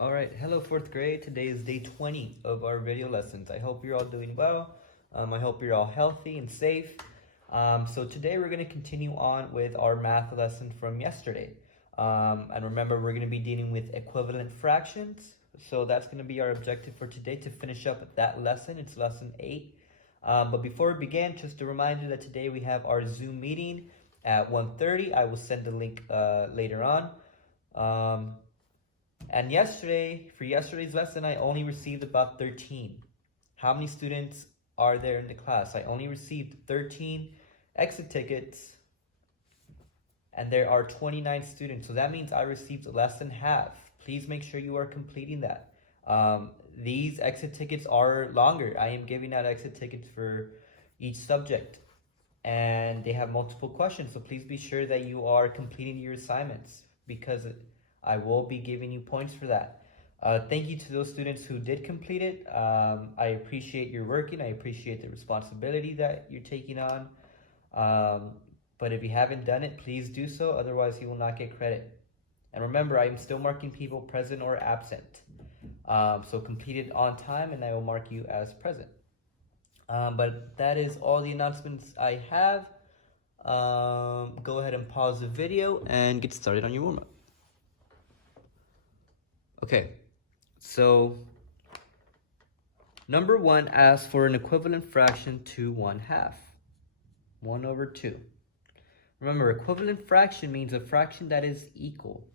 All right, hello fourth grade. Today is day 20 of our video lessons. I hope you're all doing well. I hope you're all healthy and safe. So today we're going to continue on with our math lesson from yesterday. And remember, we're going to be dealing with equivalent fractions. So that's going to be our objective for today, to finish up that lesson. It's lesson 8. But before we begin, just a reminder that today we have our Zoom meeting at 1:30. I will send the link later on. And for yesterday's lesson, I only received about 13. How many students are there in the class? I only received 13 exit tickets, and there are 29 students. So that means I received less than half. Please make sure you are completing that. These exit tickets are longer. I am giving out exit tickets for each subject, and they have multiple questions. So please be sure that you are completing your assignments, because I will be giving you points for that. Thank you to those students who did complete it. I appreciate your working. I appreciate the responsibility that you're taking on. But if you haven't done it, please do so. Otherwise, you will not get credit. And remember, I'm still marking people present or absent. So complete it on time, and I will mark you as present. But that is all the announcements I have. Go ahead and pause the video and get started on your warm-up. Okay, so number 1 asks for an equivalent fraction to 1/2, 1/2. Remember, equivalent fraction means a fraction that is equal.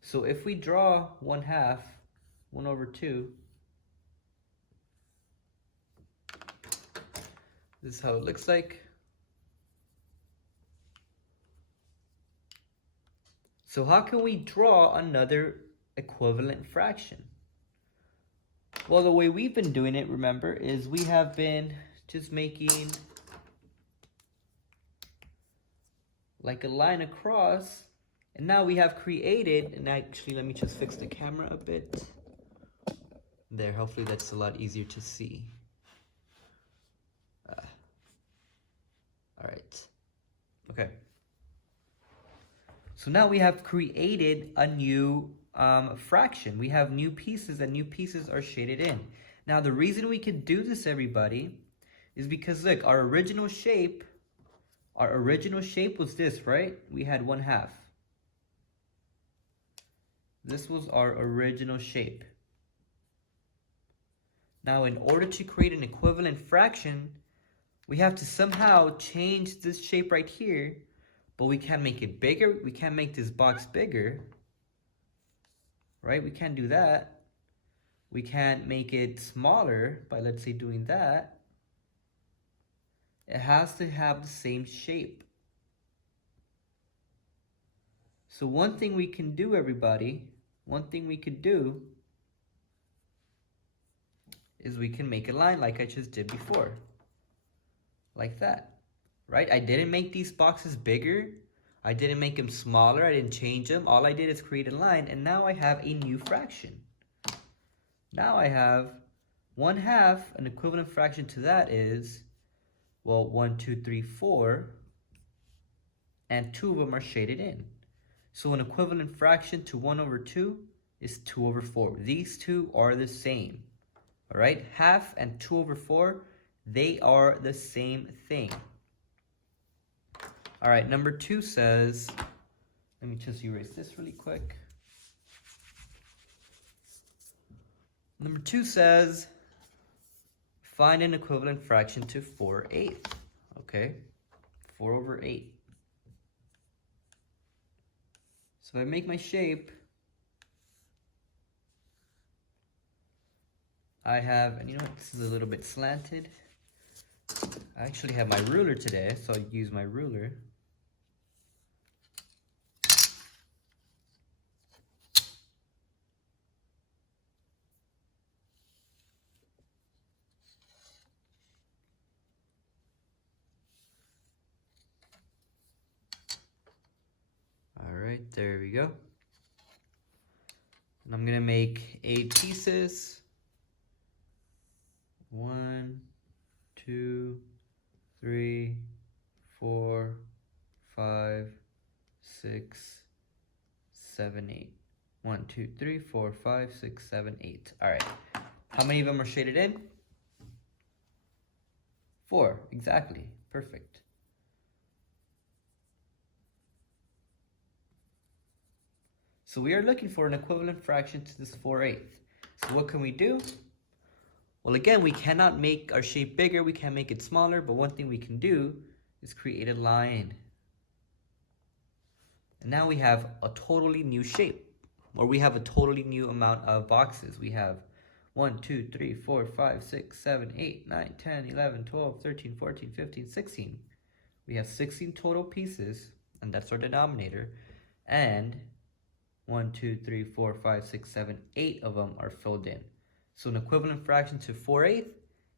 So if we draw 1/2, 1/2, this is how it looks like. So how can we draw another equivalent fraction? Well, the way we've been doing it, remember, is we have been just making like a line across, and now we have created, and actually let me just fix the camera a bit. There, hopefully that's a lot easier to see. All right, okay. So now we have created a new fraction. We have new pieces, and new pieces are shaded in. Now the reason we can do this, everybody, is because look, our original shape was this, right? We had 1/2. This was our original shape. Now in order to create an equivalent fraction, we have to somehow change this shape right here, but we can't make it bigger. We can't make this box bigger. Right? We can't do that. We can't make it smaller by, let's say, doing that. It has to have the same shape. So one thing we can do, everybody, is we can make a line like I just did before. Like that. Right? I didn't make these boxes bigger. I didn't make them smaller. I didn't change them. All I did is create a line, and now I have a new fraction. Now I have 1/2. An equivalent fraction to that is, well, 1, 2, 3, 4, and 2 of them are shaded in. So an equivalent fraction to 1/2 is 2/4. These two are the same. All right, 1/2 and 2/4, they are the same thing. All right, number 2 says, let me just erase this really quick. Number 2 says, find an equivalent fraction to 4/8. Okay, 4/8. So if I make my shape, I have, and you know what, this is a little bit slanted. I actually have my ruler today, so I'll use my ruler. Alright, there we go. And I'm gonna make 8 pieces. 1, 2, 3, 4, 5, 6, 7, 8. 1, 2, 3, 4, 5, 6, 7, 8. All right. How many of them are shaded in? 4, exactly. Perfect. So we are looking for an equivalent fraction to this 4/8. So what can we do? Well, again, we cannot make our shape bigger. We can't make it smaller. But one thing we can do is create a line. And now we have a totally new shape, or we have a totally new amount of boxes. We have 1, 2, 3, 4, 5, 6, 7, 8, 9, 10, 11, 12, 13, 14, 15, 16. We have 16 total pieces, and that's our denominator. And 1, 2, 3, 4, 5, 6, 7, 8 of them are filled in. So an equivalent fraction to 4/8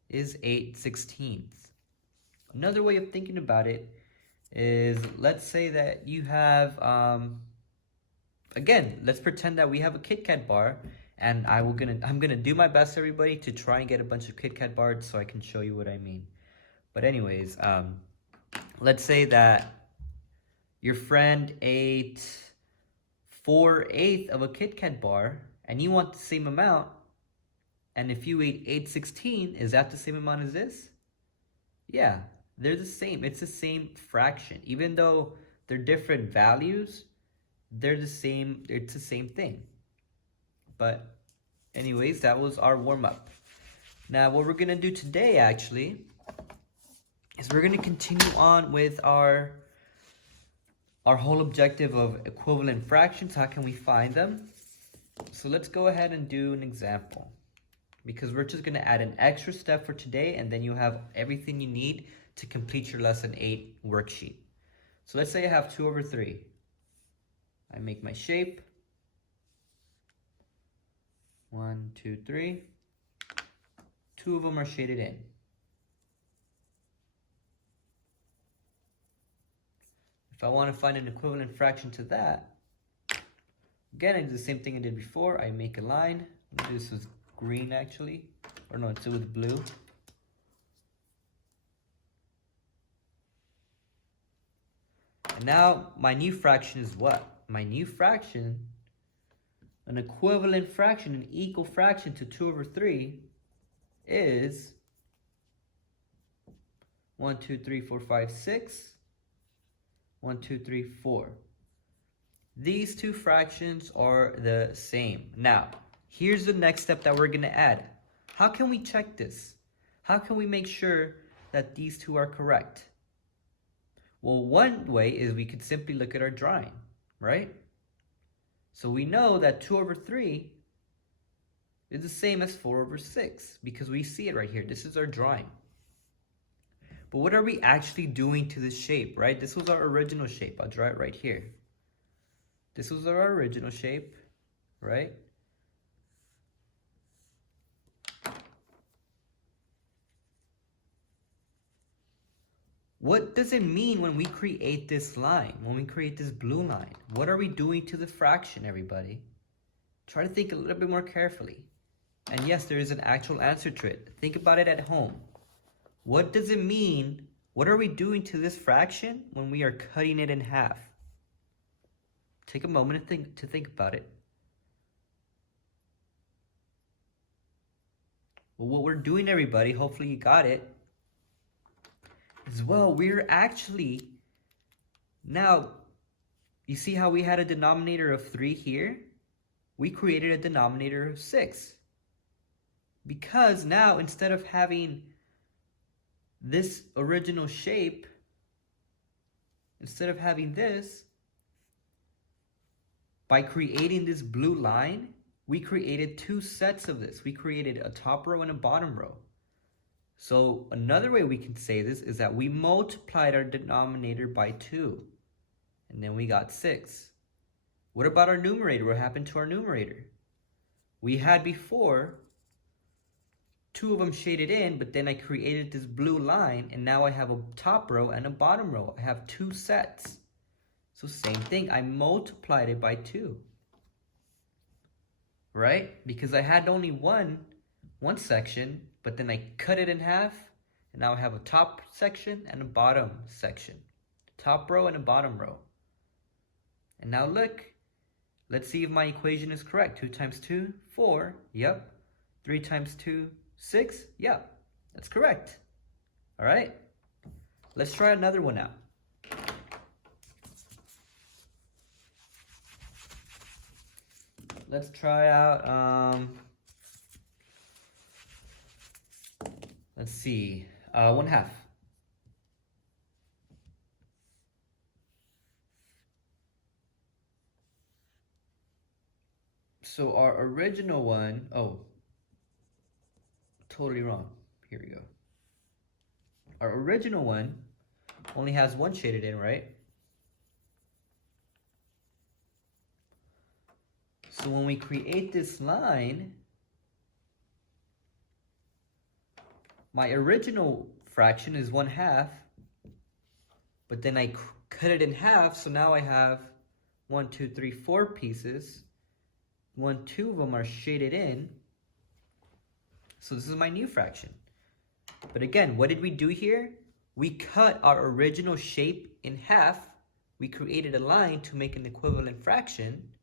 is 8/16. Another way of thinking about it is, let's say that you have, again, let's pretend that we have a Kit Kat bar, and I'm gonna do my best, everybody, to try and get a bunch of Kit Kat bars so I can show you what I mean. But anyways, let's say that your friend ate 4/8 of a Kit Kat bar, and you want the same amount. And if you ate 8/16, is that the same amount as this? Yeah, they're the same. It's the same fraction. Even though they're different values, they're the same. It's the same thing. But anyways, that was our warm-up. Now, what we're going to do today, actually, is we're going to continue on with our whole objective of equivalent fractions. How can we find them? So let's go ahead and do an example, because we're just going to add an extra step for today, and then you have everything you need to complete your lesson 8 worksheet. So let's say I have 2/3. I make my shape. 1, 2, 3. 2 of them are shaded in. If I want to find an equivalent fraction to that, again, I do the same thing I did before. I make a line. This is green, actually, or no, it's with blue. And now my new fraction is what? My new fraction, an equivalent fraction, an equal fraction to 2/3 is 1, 2, 3, 4, 5, 6. 1, 2, 3, 4. These two fractions are the same. Now, here's the next step that we're going to add. How can we check this? How can we make sure that these two are correct? Well, one way is we could simply look at our drawing, right? So we know that 2/3 is the same as 4/6 because we see it right here. This is our drawing. But what are we actually doing to this shape, right? This was our original shape. I'll draw it right here. This was our original shape, right? What does it mean when we create this line, when we create this blue line? What are we doing to the fraction, everybody? Try to think a little bit more carefully. And yes, there is an actual answer to it. Think about it at home. What does it mean? What are we doing to this fraction when we are cutting it in half? Take a moment to think about it. Well, what we're doing, everybody, hopefully you got it, is, well, we're actually, now, you see how we had a denominator of 3 here? We created a denominator of 6. Because now, instead of having this original shape, instead of having this, by creating this blue line, we created 2 sets of this. We created a top row and a bottom row. So another way we can say this is that we multiplied our denominator by 2, and then we got 6. What about our numerator? What happened to our numerator? We had before 2 of them shaded in, but then I created this blue line, and now I have a top row and a bottom row. I have 2 sets. So same thing, I multiplied it by 2. Right? Because I had only one section, but then I cut it in half, and now I have a top section and a bottom section. Top row and a bottom row. And now look, Let's see if my equation is correct. 2 times 2, 4. Yep. 3 times 2, 6. Yep. That's correct. All right. Let's try another one out. Let's try out, let's see, 1/2. So our original one, oh, totally wrong. Here we go. Our original one only has 1 shaded in, right? So when we create this line, my original fraction is 1/2, but then I cut it in half, so now I have 1, 2, 3, 4 pieces. 1, 2 of them are shaded in. So this is my new fraction. But again, what did we do here? We cut our original shape in half. We created a line to make an equivalent fraction.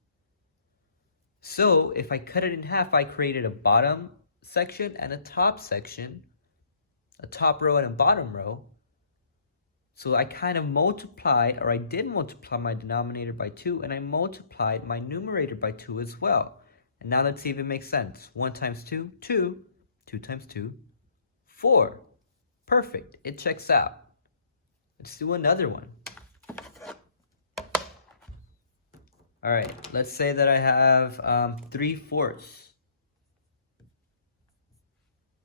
So if I cut it in half, I created a bottom section and a top section, a top row and a bottom row. So I kind of multiplied, or I did multiply my denominator by 2, and I multiplied my numerator by 2 as well. And now let's see if it makes sense. 1 times 2, 2. 2 times 2, 4. Perfect. It checks out. Let's do another one. All right. Let's say that I have 3/4.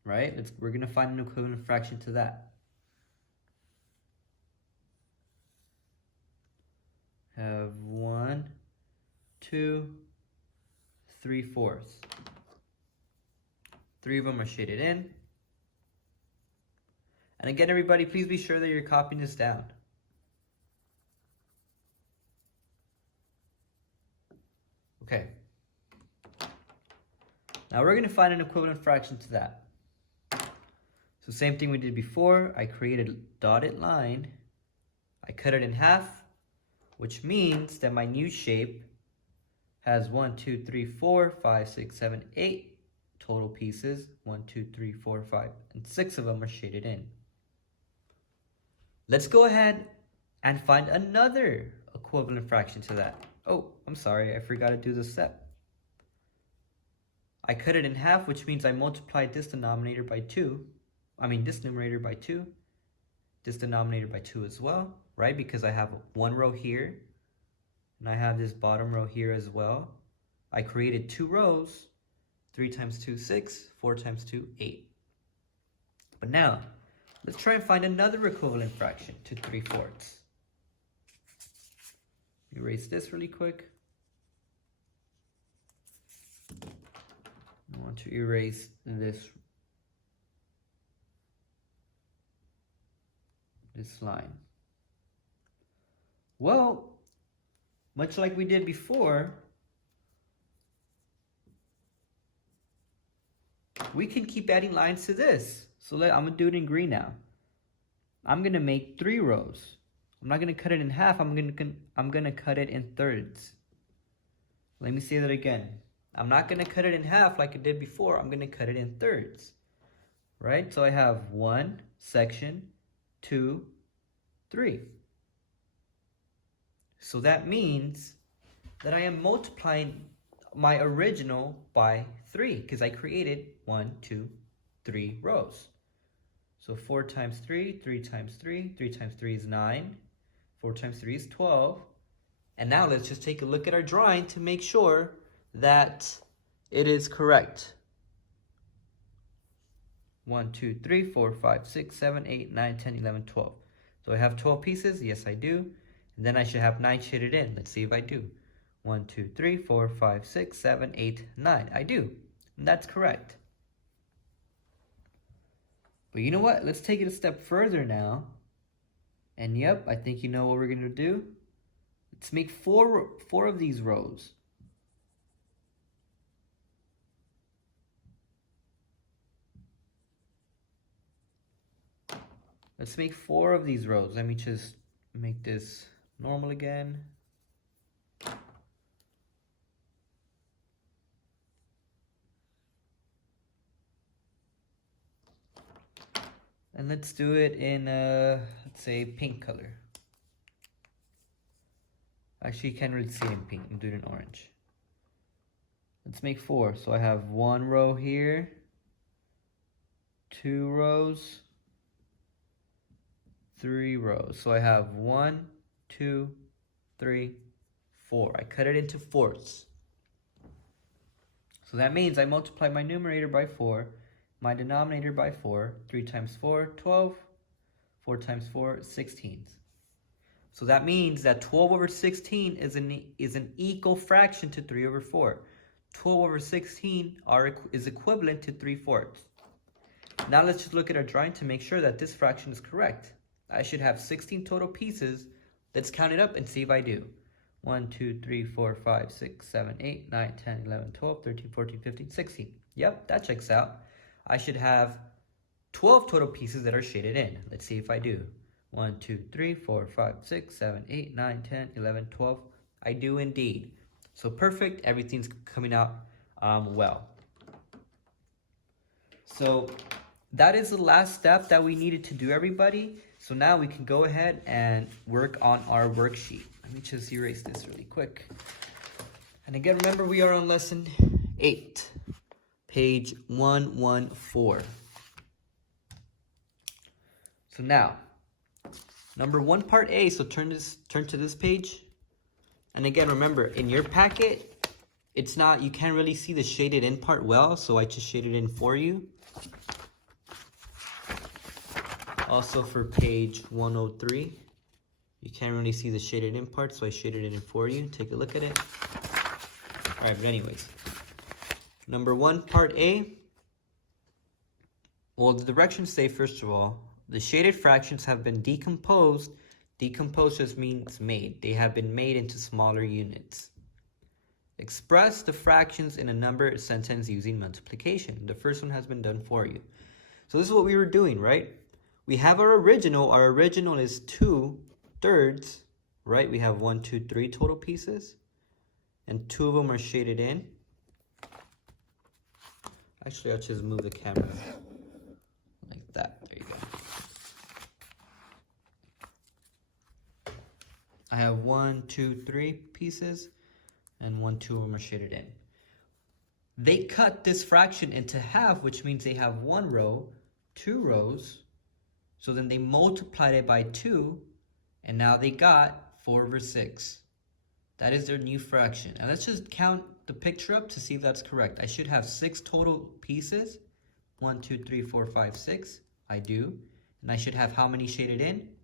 Right? We're going to find an equivalent fraction to that. Have 1, 2, 3/4. 3 of them are shaded in. And again, everybody, please be sure that you're copying this down. Okay. Now we're going to find an equivalent fraction to that. So same thing we did before. I created a dotted line. I cut it in half, which means that my new shape has 1, 2, 3, 4, 5, 6, 7, 8 total pieces. 1, 2, 3, 4, 5, and 6 of them are shaded in. Let's go ahead and find another equivalent fraction to that. Oh, I'm sorry, I forgot to do this step. I cut it in half, which means I multiplied this denominator by 2. This numerator by 2. This denominator by 2 as well, right? Because I have one row here, and I have this bottom row here as well. I created 2 rows. 3 times 2, 6. 4 times 2, 8. But now, let's try and find another equivalent fraction to 3/4. Erase this really quick. I want to erase this line. Well, much like we did before, we can keep adding lines to this. So I'm going to do it in green now. I'm going to make 3 rows. I'm not going to cut it in half. I'm going to cut it in thirds. Let me say that again. I'm not going to cut it in half like I did before. I'm going to cut it in thirds. Right? So I have 1 section, 2, 3. So that means that I am multiplying my original by 3 because I created 1, 2, 3 rows. So 4 times 3, 3 times 3, 3 times 3 is 9, 4 times 3 is 12. And now let's just take a look at our drawing to make sure that it is correct. 1, 2, 3, 4, 5, 6, 7, 8, 9, 10, 11, 12. So I have 12 pieces. Yes, I do. And then I should have 9 shaded in. Let's see if I do. 1, 2, 3, 4, 5, 6, 7, 8, 9. I do. And that's correct. But you know what? Let's take it a step further now. And yep, I think you know what we're going to do. Let's make four of these rows. Let's make 4 of these rows. Let me just make this normal again. And let's do it in, let's say, pink color. Actually, you can't really see it in pink. I'm doing it in orange. Let's make 4. So I have 1 row here, 2 rows, 3 rows. So I have 1, 2, 3, 4. I cut it into fourths. So that means I multiply my numerator by 4, my denominator by 4. 3 times 4, 12. 4 times 4, 16. So that means that 12 over 16 is an equal fraction to 3 over 4. 12 over 16 is equivalent to 3/4. Now let's just look at our drawing to make sure that this fraction is correct. I should have 16 total pieces. Let's count it up and see if I do. 1, 2, 3, 4, 5, 6, 7, 8, 9, 10, 11, 12, 13, 14, 15, 16. Yep, that checks out. I should have 12 total pieces that are shaded in. Let's see if I do. 1, 2, 3, 4, 5, 6, 7, 8, 9, 10, 11, 12. I do indeed. So perfect, everything's coming out well. So that is the last step that we needed to do, everybody. So now we can go ahead and work on our worksheet. Let me just erase this really quick. And again, remember we are on lesson 8, page 114. So now, number 1, part A. So turn to this page. And again, remember, in your packet, you can't really see the shaded in part well, so I just shaded in for you. Also for page 103, you can't really see the shaded in part, so I shaded it in for you. Take a look at it. All right, but anyways, number 1, part A. Well, the directions say, first of all, the shaded fractions have been decomposed. Decomposed just means made. They have been made into smaller units. Express the fractions in a number sentence using multiplication. The first one has been done for you. So this is what we were doing, right? We have our original. Our original is 2/3, right? We have 1, 2, 3 total pieces. And 2 of them are shaded in. Actually, I'll just move the camera like that. There you go. I have 1, 2, 3 pieces, and 1, 2 of them are shaded in. They cut this fraction into half, which means they have 1 row, 2 rows. So then they multiplied it by 2, and now they got 4/6. That is their new fraction. And let's just count the picture up to see if that's correct. I should have 6 total pieces. 1, 2, 3, 4, 5, 6. I do. And I should have how many shaded in?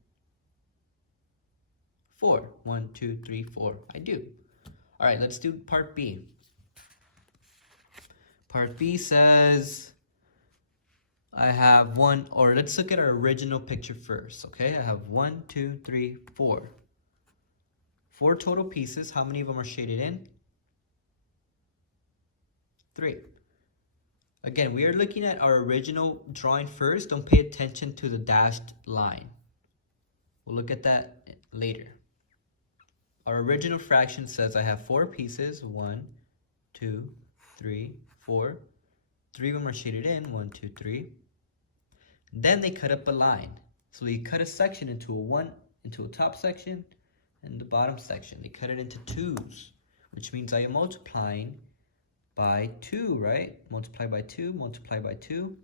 4. 1, 2, 3, 4. I do. All right, let's do part B. Part B says I have 1, or let's look at our original picture first, okay? I have 1, 2, 3, 4. 4 total pieces. How many of them are shaded in? 3. Again, we are looking at our original drawing first. Don't pay attention to the dashed line. We'll look at that later. Our original fraction says I have 4 pieces. 1, 2, 3, 4. 3 of them are shaded in. 1, 2, 3. Then they cut up a line. So they cut a section into a top section and the bottom section. They cut it into 2s, which means I am multiplying by 2, right? Multiply by 2, multiply by 2.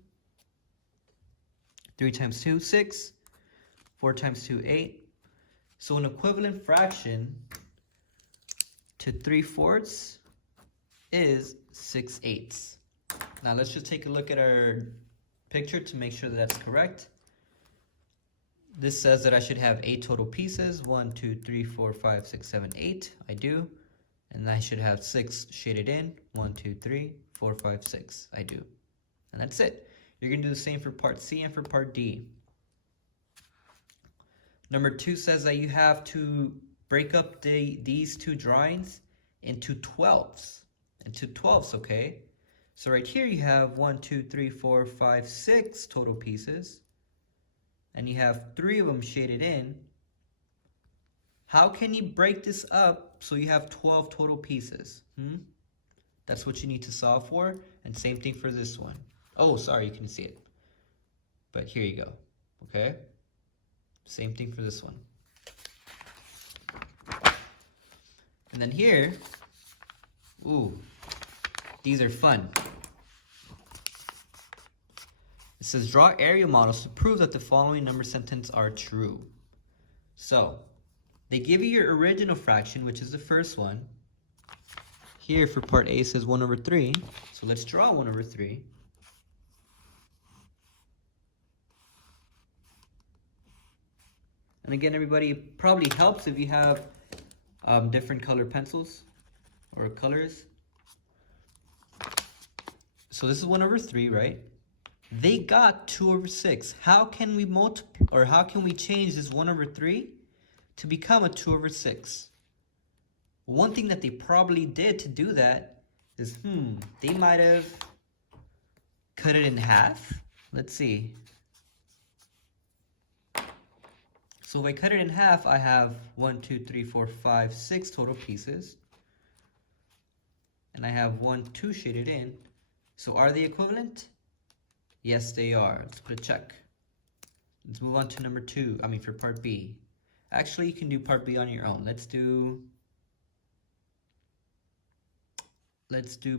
3 times 2, 6. 4 times 2, 8. So an equivalent fraction to 3/4 is 6/8. Now let's just take a look at our picture to make sure that that's correct. This says that I should have 8 total pieces. 1, 2, 3, 4, 5, 6, 7, 8. I do. And I should have 6 shaded in. 1, 2, 3, 4, 5, 6. I do. And that's it. You're going to do the same for part C and for part D. Number 2 says that you have to break up these 2 drawings into 12s. Okay? So right here you have 1, 2, 3, 4, 5, 6 total pieces. And you have 3 of them shaded in. How can you break this up so you have 12 total pieces? That's what you need to solve for. And same thing for this one. Oh, sorry, you can see it. But here you go. okay? Same thing for this one. And then here, ooh, these are fun. It says draw area models to prove that the following number sentence are true. So, they give you your original fraction, which is the first one. Here for part A, it says 1 over 3. So let's draw 1 over 3. And again, everybody, it probably helps if you have different color pencils or colors. So this is 1 over 3, right? They got 2 over 6. How can we multiply, or how can we change this 1 over 3 to become a 2 over 6? One thing that they probably did to do that is, they might have cut it in half. Let's see. So if I cut it in half, I have 1, 2, 3, 4, 5, 6 total pieces. And I have 1, 2 shaded in. So are they equivalent? Yes, they are. Let's put a check. Let's move on to number 2. For part B. Actually, you can do part B on your own. Let's do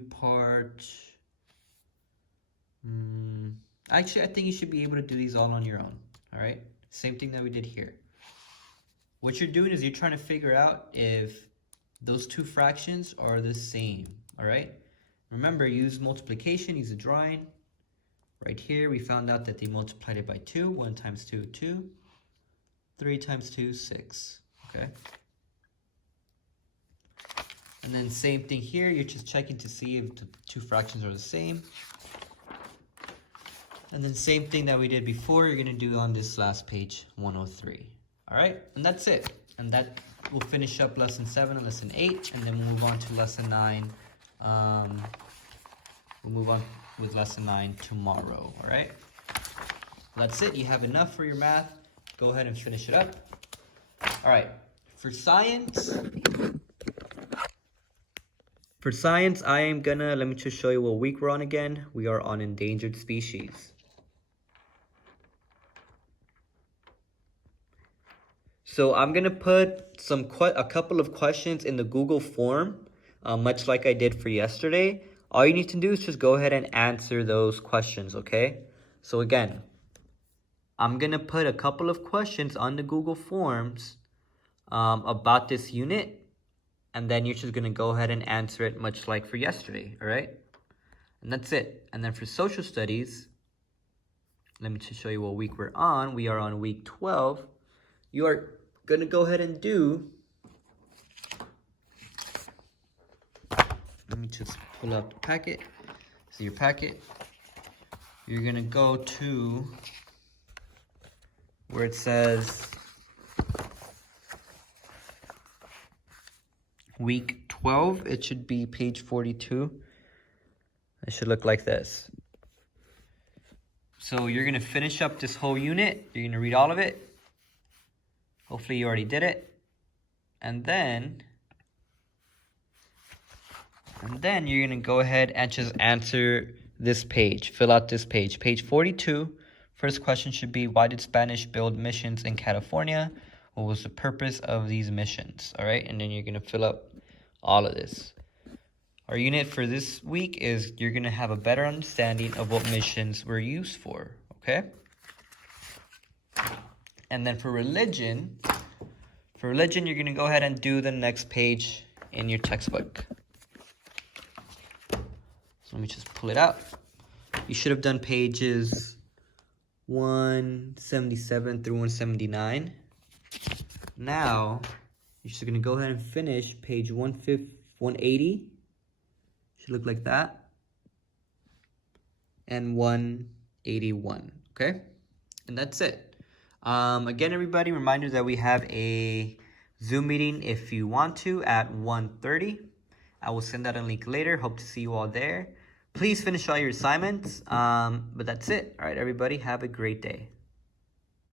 part... Actually, I think you should be able to do these all on your own. All right? Same thing that we did here. What you're doing is you're trying to figure out if those two fractions are the same. All right? Remember, use multiplication, use a drawing. Right here, we found out that they multiplied it by 2. 1 times 2, 2. 3 times 2, 6. Okay? And then same thing here, you're just checking to see if the two fractions are the same. And then same thing that we did before, you're going to do on this last page, 103. All right? And that's it. And that will finish up lesson 7 and lesson 8. And then we'll move on to lesson 9. We'll move on with lesson 9 tomorrow. All right? That's it. You have enough for your math. Go ahead and finish it up. All right. For science, I am gonna, let me just show you what week we're on again. We are on endangered species. So I'm gonna put a couple of questions in the Google form, much like I did for yesterday. All you need to do is just go ahead and answer those questions, okay? So again, I'm gonna put a couple of questions on the Google Forms about this unit, and then you're just gonna go ahead and answer it much like for yesterday, all right? And that's it. And then for social studies, let me just show you what week we're on. We are on week 12. You are gonna go ahead and do, let me just pull up the packet. So your packet, you're gonna go to where it says week 12. It should be page 42. It should look like this. So you're gonna finish up this whole unit. You're gonna read all of it. Hopefully you already did it. And then you're gonna go ahead and just answer this page. Fill out this page. Page 42. First question should be, why did Spanish build missions in California? What was the purpose of these missions? All right, and then you're gonna fill up all of this. Our unit for this week is you're gonna have a better understanding of what missions were used for, okay? And then for religion, you're gonna go ahead and do the next page in your textbook. So let me just pull it out. You should have done pages 177 through 179. Now, you're just gonna go ahead and finish page 180. Should look like that. And 181, okay? And that's it. Again, everybody, reminder that we have a Zoom meeting if you want to at 1:30. I will send out a link later. Hope to see you all there. Please finish all your assignments. But that's it. All right, everybody, have a great day.